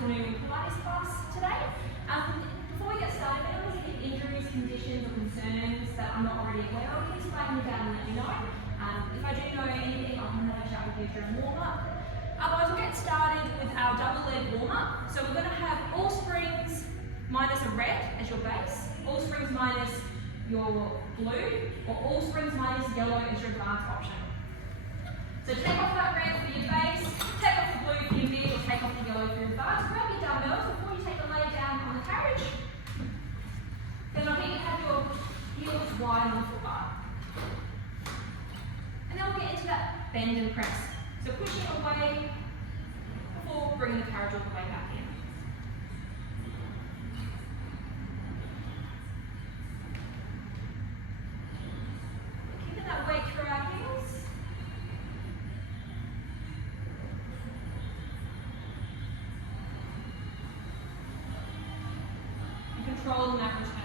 afternoon Pilates class today. Before we get started, if anyone has any injuries, conditions or concerns that I'm not already aware of, please flag me down and let me know. If I do know anything, I'll come and have a chat with you during warm-up. Otherwise, we'll get started with our double leg warm-up. So we're going to have all springs minus a red as your base, all springs minus your blue, or all springs minus yellow as your advanced option. So take off that red for your base, take off the blue for your mid, or take off the yellow for your advanced. Grab your dumbbells before you take the lay down on the carriage. Then I need you to have your heels wide on the foot bar. And then we'll get into that bend and press. So pushing away before bringing the carriage all the way back in. Keeping that weight through our heels. And controlling that return.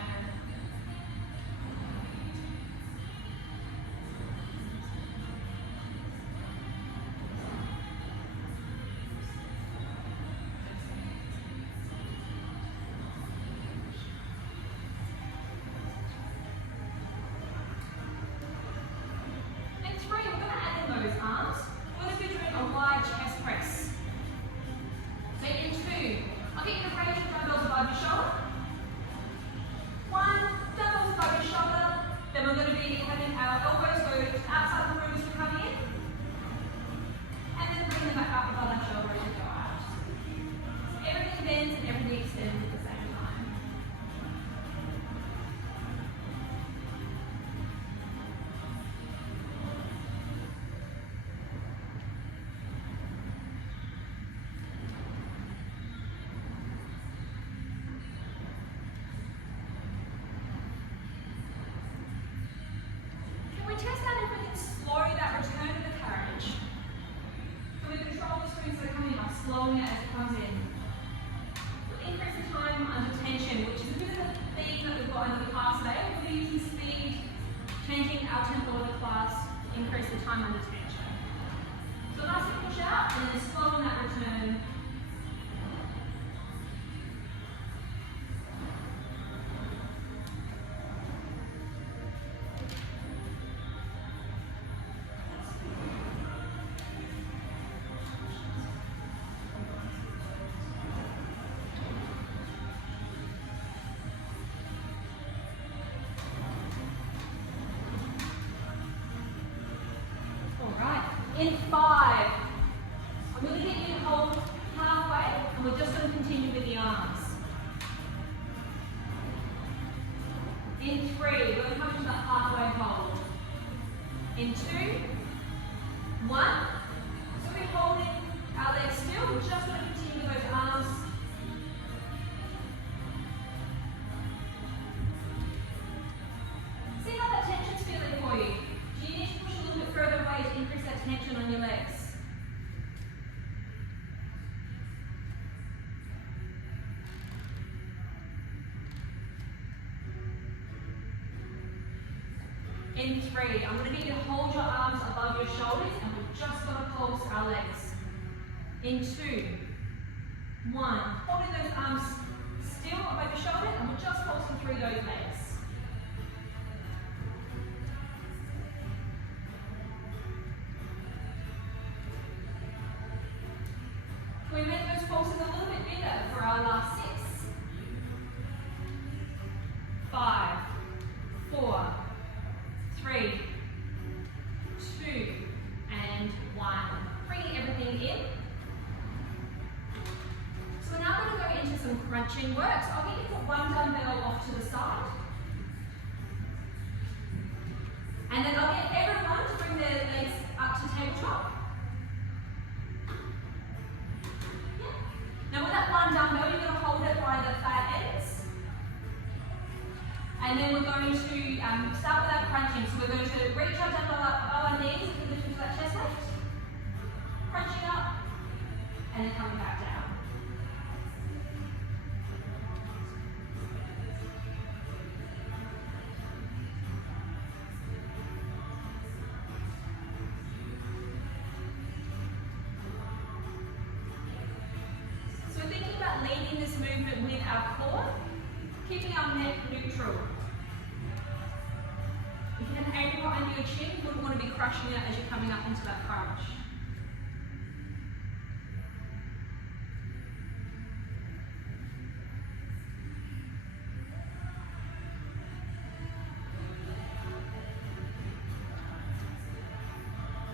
Test that if we can slow that return of the carriage. So we control the springs that are coming by slowing it as it comes in. We'll increase the time under tension, which is a bit of a theme that we've got in the class today. We're using speed, changing our tempo of the class, increase the time under tension. So nice to push out and then slowing that return. In 5, I'm going to get you to hold halfway, and we're just going to continue with the arms. In 3, we're going to come into that halfway hold. In 2, 1, so we're holding our legs still, we're just going to continue with those arms. See how that tension's feeling for you. Do you need to push a little bit further away to increase that tension on your legs? In 3, I'm going to get you to hold your arms above your shoulders and we're just going to pulse our legs. In 2, 1, holding those arms still above your shoulders and we're just pulsing through those legs. We make those pulses a little bit bigger for our last 6. 5, 4, 3, 2, and 1. Bringing everything in. So we're now going to go into some crunching work. So I'll get you to put one dumbbell off to the side. movement with our core, keeping our neck neutral. If you have an ankle under your chin, you wouldn't want to be crushing it as you're coming up into that crunch.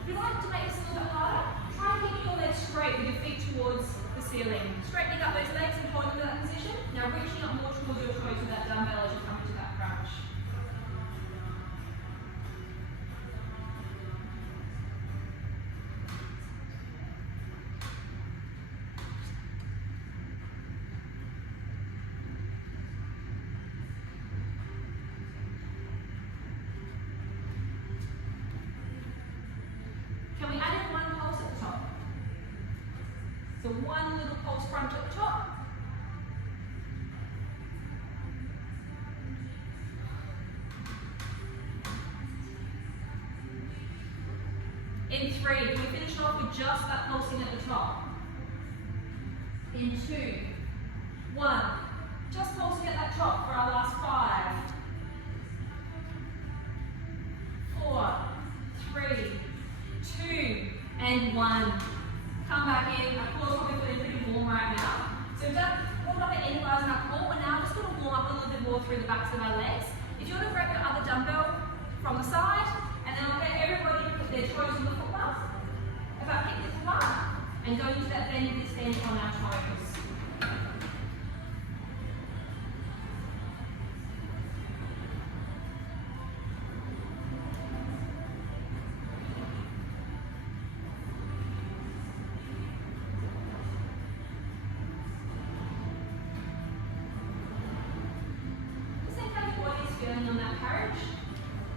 If you'd like to make this a little bit harder, try keeping your legs straight with your feet towards the ceiling. Straightening up those legs and holding that position. Now reaching up more towards your toes with that dumbbell as you come into that crunch. Can we add in one pulse at the top? So one little pulse crunch at the top. In 3, can we finish off with just that pulsing at the top? In 2, 1, just pulsing at that top for our last 5, 4, 3, 2, and 1. Come back in. Of course, we're feeling pretty warm right now. So we've done warmed up at any bars in our core. We're now just going to warm up a little bit more through the backs of our legs. If you want to grab your other dumbbell from the side, and then I'll get everybody to put their toes on the footpath, about hip width apart, and go into that bend extend on our toes. Feeling on that carriage.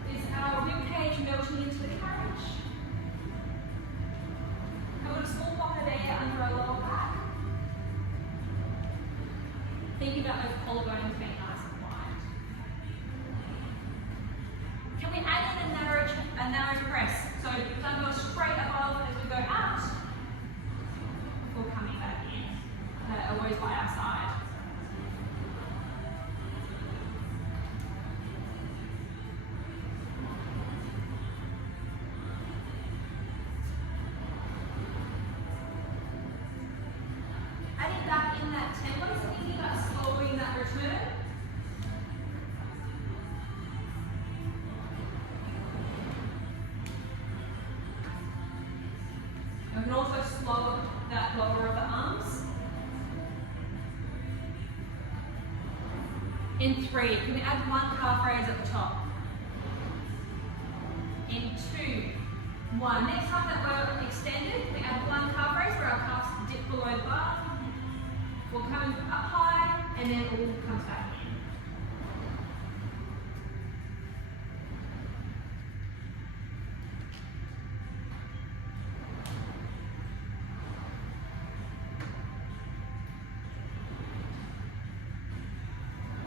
Is our rib cage melting into the carriage? And we'll a small pocket of air under our lower back. Think about those collarbones being nice and wide. Can we add in a narrow press? So dumbbell straight above as we go out before coming back in. Elbows by our side. Back in that tempo, so thinking about slowing that return. And we can also slow that lower of the arms. In 3, can we add one calf raise at the top? In 2, 1. Next time that we're extended, we add one calf raise where our calves dip below the bar. We'll come up high, and then all comes back in.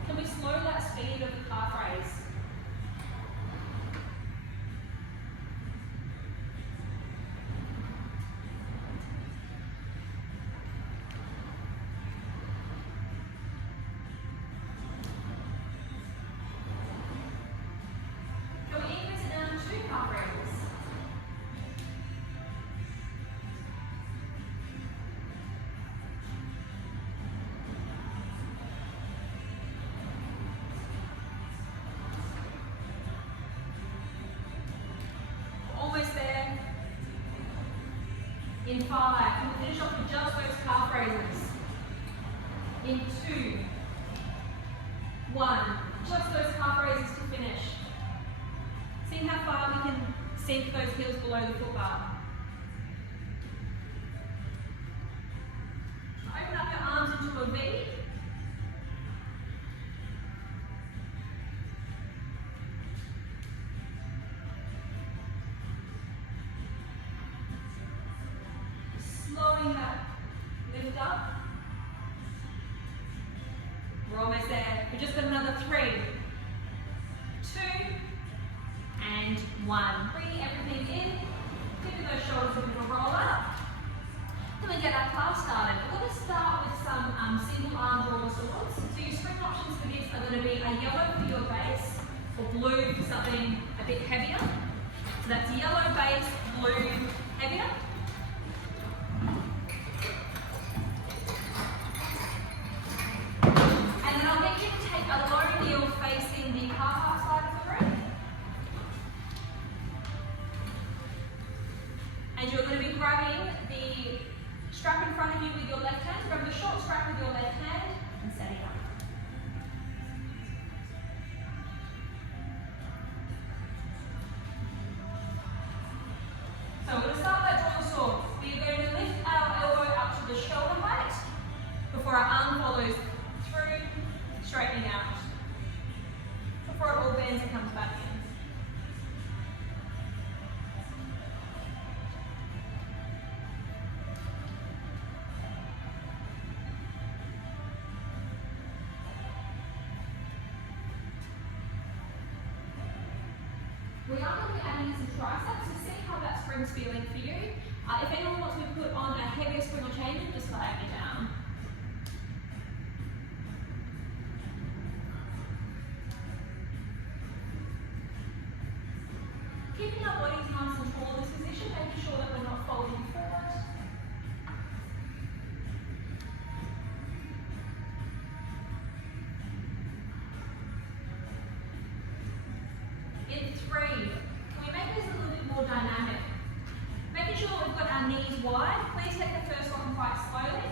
Can we slow that speed of the calf raise? Almost there. In 5, we'll finish off with just those calf raises. In 2, 1, just those calf raises to finish. See how far we can sink those heels below the foot bar. Open up your arms into a V. Slowing that lift up. We're almost there. We've just got another 3, 2, and 1. Bringing everything in. Giving those shoulders a bit of a roll up. Can we get our class started? We're going to start with some single arm drawer swords. So your spring options for this are going to be a yellow for your base, or blue for something a bit heavier. So that's yellow base, blue, heavier. And then I'll get you to take a low kneel facing the car park side of the room. And you're going to be grabbing the strap in front of you with your left hand. So grab the short strap with your left hand and set it up. So we're going to start that draw sword. We're going to lift our elbow up to the shoulder height before our arm follows through, straightening out. Before it all bends and comes back in. We are going to be adding some triceps to see how that spring's feeling for you. If anyone wants me to put on a heavier spring or change it, just flag me down. Keeping our bodies nice and tall in this position, making sure that we're not folding forward. In 3, can we make this a little bit more dynamic? Making sure that we've got our knees wide. Please take the first one quite slowly.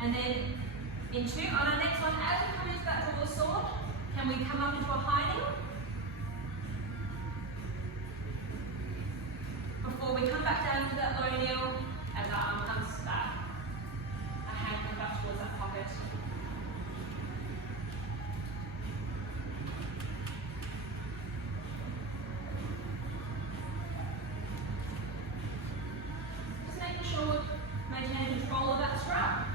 And then in 2, on our next one, as we come into that draw sword, can we come up into a high kneel? Before we come back down to that low kneel, as our arm comes back. Our hand comes back towards that pocket. Just making sure, maintaining control of that strap.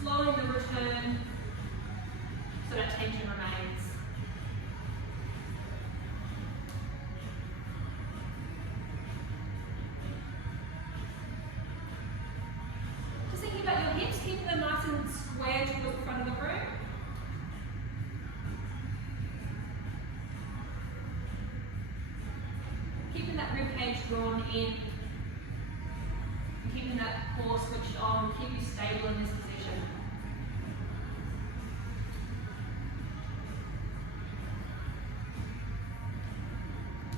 Slowing the return so that tension remains. Just thinking about your hips, keeping them nice and square towards the front of the room. Keeping that rib cage drawn in. Keeping that core switched on, keep you stable in this position.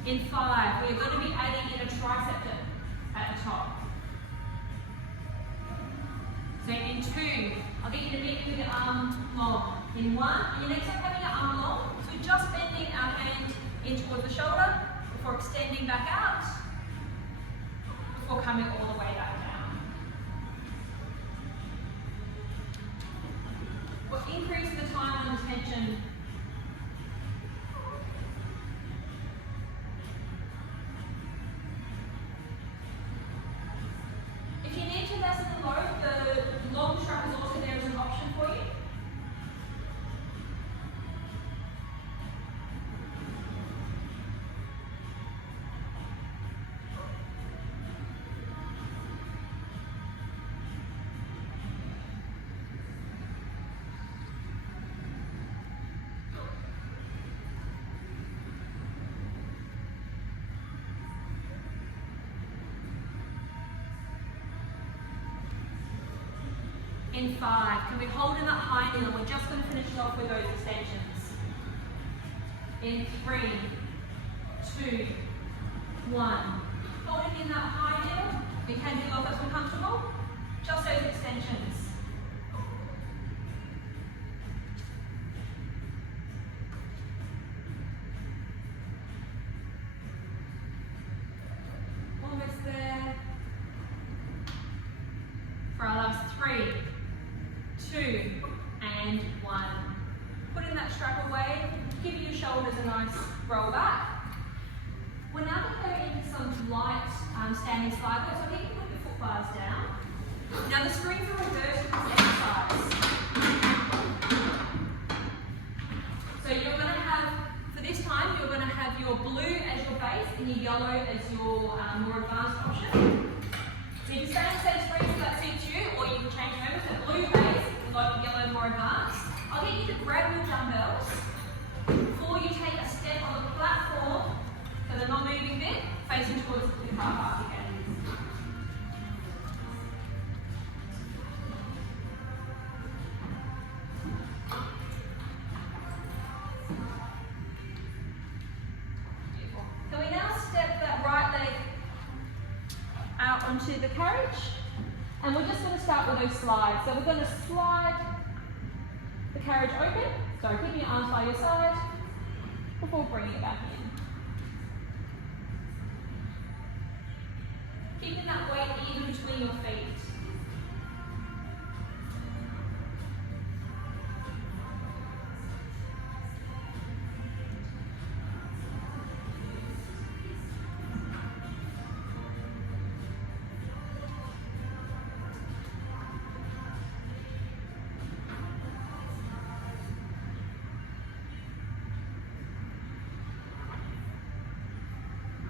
In 5, we're going to be adding in a tricep at the top. So in 2, I'll get you to meet with your arm long. In 1, and your next time having your arm long, so we're just bending our hand in towards the shoulder before extending back out, before coming all the way back down. We'll increase the time on the tension. If you need to lessen the load, the long strap is also there as an option for you. In 5, can we hold in that high kneel? We're just going to finish it off with those extensions. In 3, 2, 1. Holding in that high kneel. You can do lock as we're comfortable. Just those extensions. Almost there. For our last 3, 2, and 1. Putting that strap away, give your shoulders a nice roll back. We're now going to go into some light standing side work, so I think you can put your foot bars down. Now the screens are reversed for this exercise. So you're going to have, for this time, you're going to have your blue as your base and your yellow as your more advanced option. So you can stay on the same screen if that suits you, or you can change them over. So blue base, yellow more advanced. I'll get you to grab your dumbbells before you take a step on the platform, so the non-moving bit, facing towards the car park again. So we now step that right leg out onto the carriage, and we're just going to start with those slides. So we're going to slide the carriage open, so keeping your arms by your side before bringing it back in. Keeping that weight even between your feet.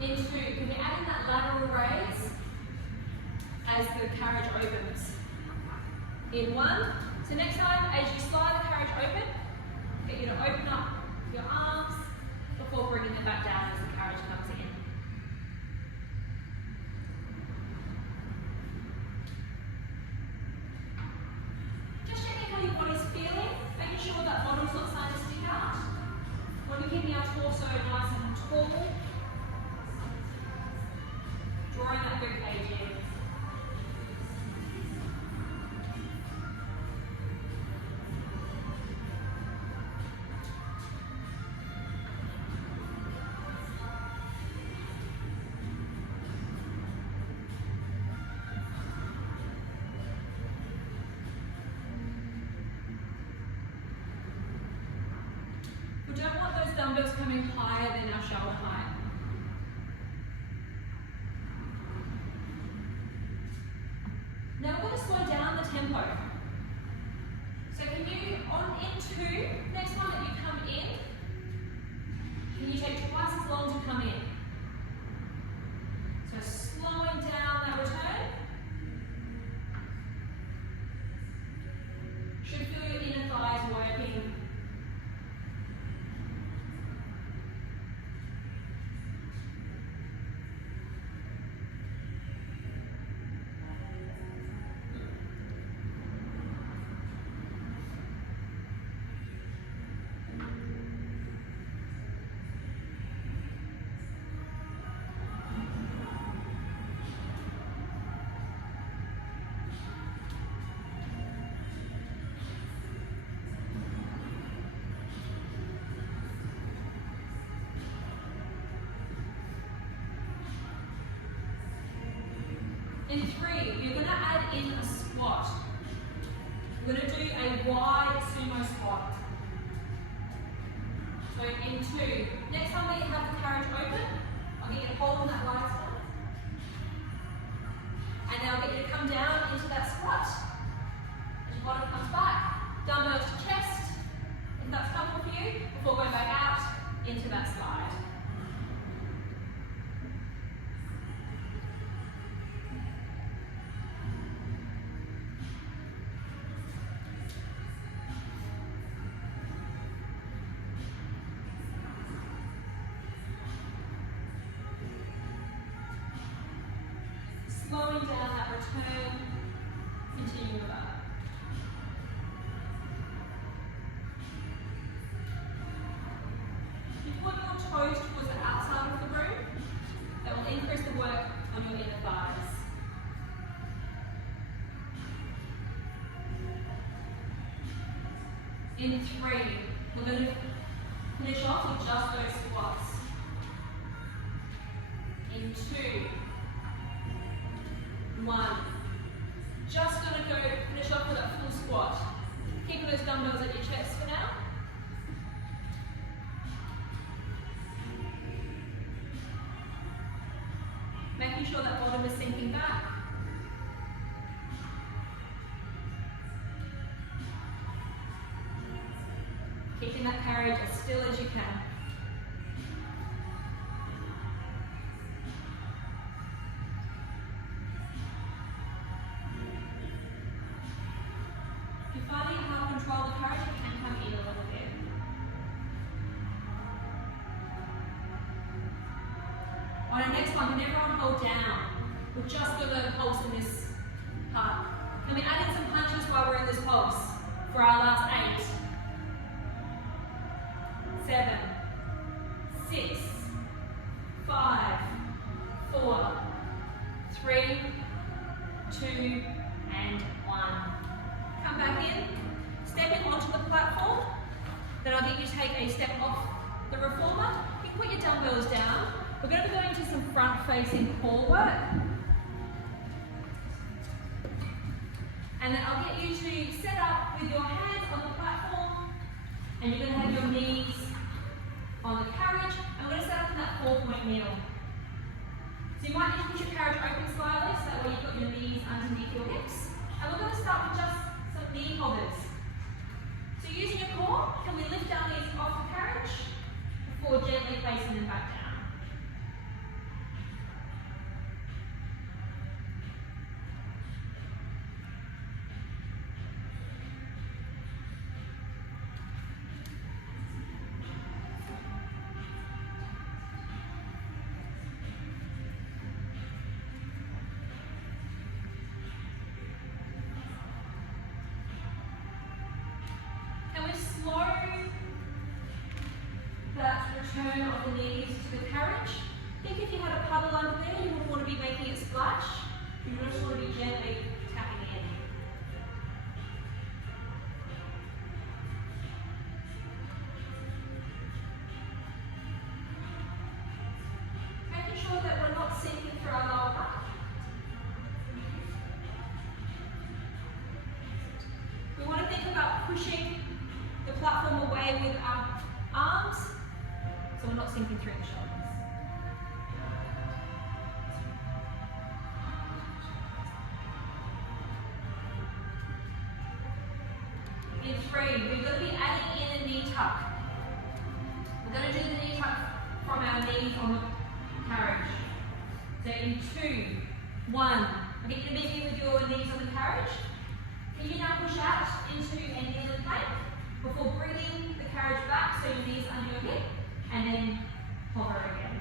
Into, can we add in that lateral raise as the carriage opens? In one. So next time, as you slide the carriage open, get you to open up your arms before bringing them back down as the carriage comes in. Just checking how your body's feeling, making sure that bottom's not starting to stick out. When we're keeping our torso nice and tall, drawing that rib cage in. We don't want those dumbbells coming higher than our shoulder height. Now we're going to slow down the tempo. So can you, on in two, next time that you come in, can you take twice as long to come in? So slowing down that return. Should feel your inner thighs working. In three, you're going to add in a squat. We're going to do a wide sumo squat. So in two. Next time that you have the carriage open, I'll get you to hold on that wide squat. And then I'll get you to come down into that squat. As your bottom comes back, dumbbells to chest, if that's comfortable for you, before going back out into that slide. Slowing down that return, continuing with that. You put your toes towards the outside of the room, that will increase the work on your inner thighs. In three, we're going to finish off with just those squats. In two, one. Just going to go finish off with that full squat. Keeping those dumbbells at your chest for now. Making sure that bottom is sinking back. Keeping that carriage as still as you can. one, can everyone hold down? We'll just do the pulse in this part. Can we add in some punches while we're in this pulse for our last 8? 7, 6, 5, 4, 3, 2, and 1. Come back in, stepping onto the platform. Then I'll get you to take a step off the reformer. You can put your dumbbells down. We're going to be going to some front-facing core work. And then I'll get you to set up with your hands on the platform, and you're going to have your knees on the carriage, and we're going to set up in that 4-point kneel. So you might need to push your carriage open slightly, so that way you've got your knees underneath your hips. And we're going to start with just some knee hovers. So using your core, can we lift our knees off the carriage before gently placing them back down? Slow that return of the knees to the carriage. I think if you had a puddle under there, you wouldn't want to be making it splash. You just want to be gently tapping in. Making sure that we're not sinking through our lower back. We want to think about pushing the platform away with our arms, so we're not sinking through the shoulders. In 3, we're going to be adding in a knee tuck. We're going to do the knee tuck from our knees on the carriage. So in 2, 1, I'll get you to meet me with your knees on the carriage. Can you now push out into a kneeling plank before bringing the carriage back, so your knees under your hip, and then hover again.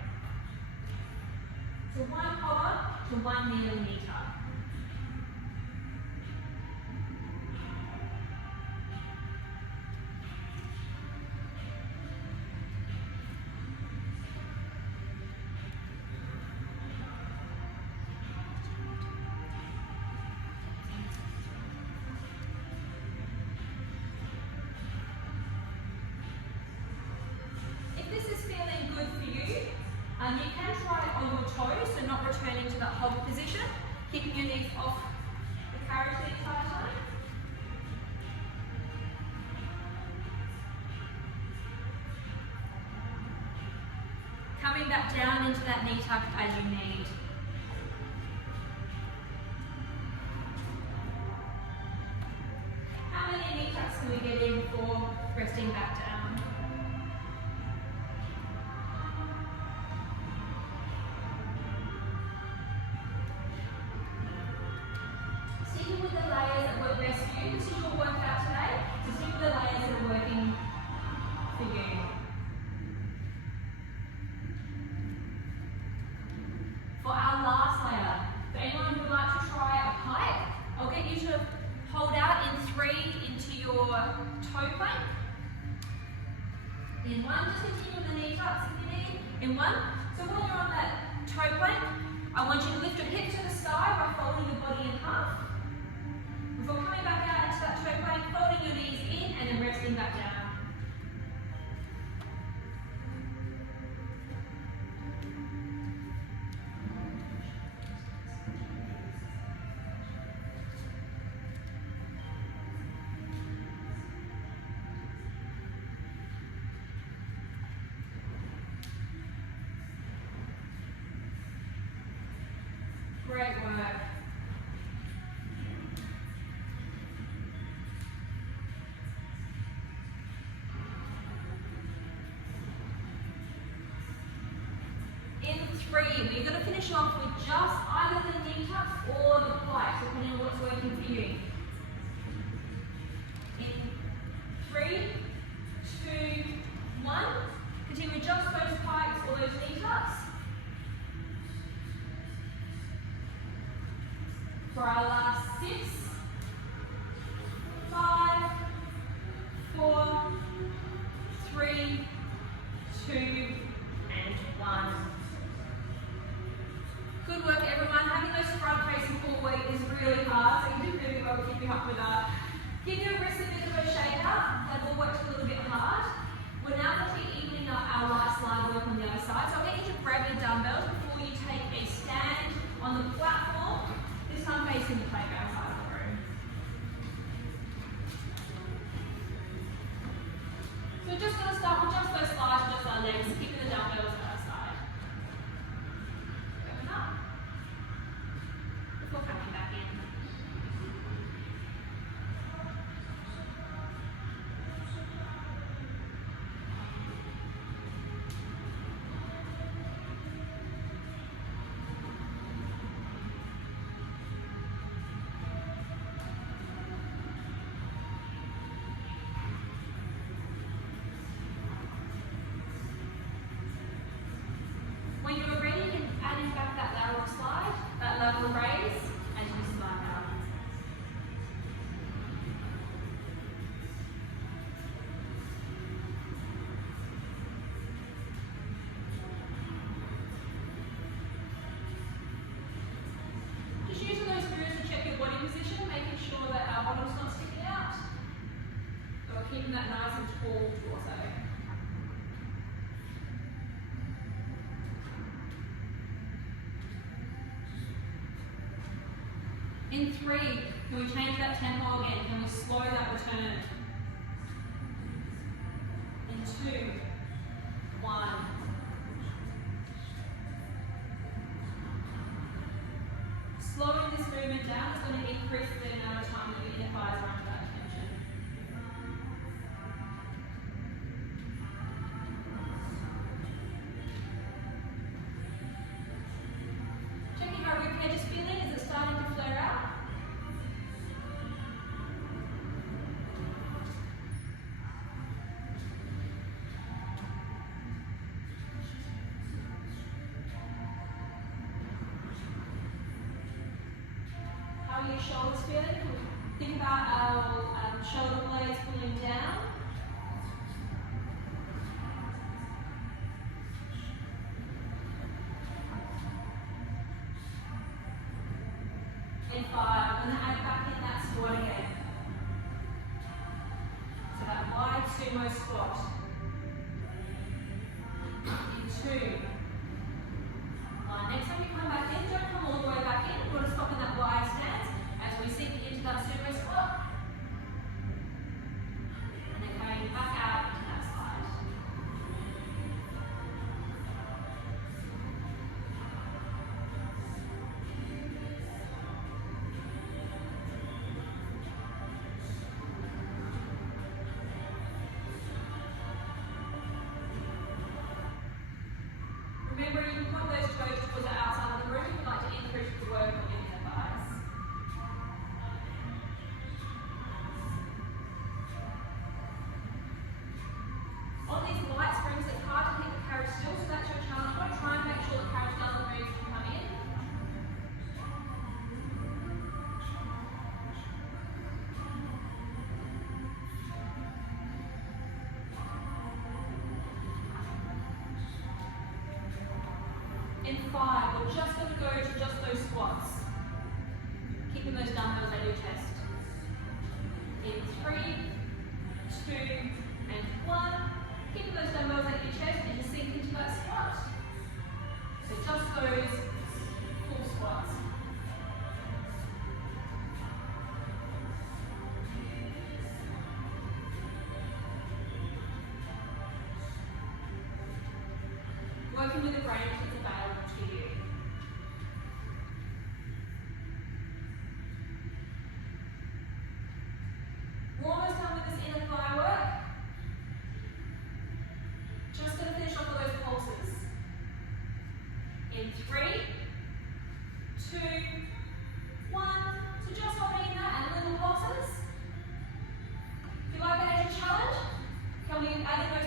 So 1 hover to 1 kneeling knee tuck. You can try it on your toes, so not returning to that hover position, keeping your knees off the carriage the entire time. Coming back down into that knee tuck as you need. How many knee tucks can we get in before resting back down? In 1, just continue with the knee tucks if you need. In 1, so while you're on that toe plank, I want you to lift your hips to the sky by folding your body in half. Before coming back out into that toe plank, folding your knees in and then resting back down. Great work. In 3, we're going to finish off with just either the knee tucks or the planks, depending on what's working for you. In 3, 2, 1, continue with just those planks or those knee tucks. our legs, keeping the dumbbells at our side. Open up. Before coming back in. When you're ready, you can add in back that lateral slide, that lateral raise, as you slide out. Just using those screws to check your body position, making sure that our bottom's not sticking out. So we're keeping that nice and tall torso. In 3, can we change that tempo again? Can we slow that return? In 2, 1. Slowing this movement down is going to increase the amount of time that your inner thighs are under that tension. Checking how rib cage is feeling. Is it starting to flare out? How are your shoulders feeling? Think about our shoulder blades pulling down. In 5, I'm going to add back in that squat again. So that wide sumo squat. In 2. Next time you come back in, don't come all the way back in. We're going to stop in that wide stance as we sink into that sumo squat. And then going back out into that slide. Remember, you can put those toes towards the outside of the room if you'd like to increase the work on your inner thighs. On these light springs, it's hard to keep the carriage still, so that's your challenge. Don't try and make sure the carriage doesn't move as you come in. In 5, we're just going to go to just those squats. Keeping those dumbbells at your chest. In 3, 2, and 1. Keeping those dumbbells at your chest and sink into that squat. So just those full squats. Working with a range that's available to you. We're almost done with this inner thigh work. Just going to finish off with those pulses. In 3, 2, 1. So just hopping in that and little pulses. If you like that as a challenge, can we add in those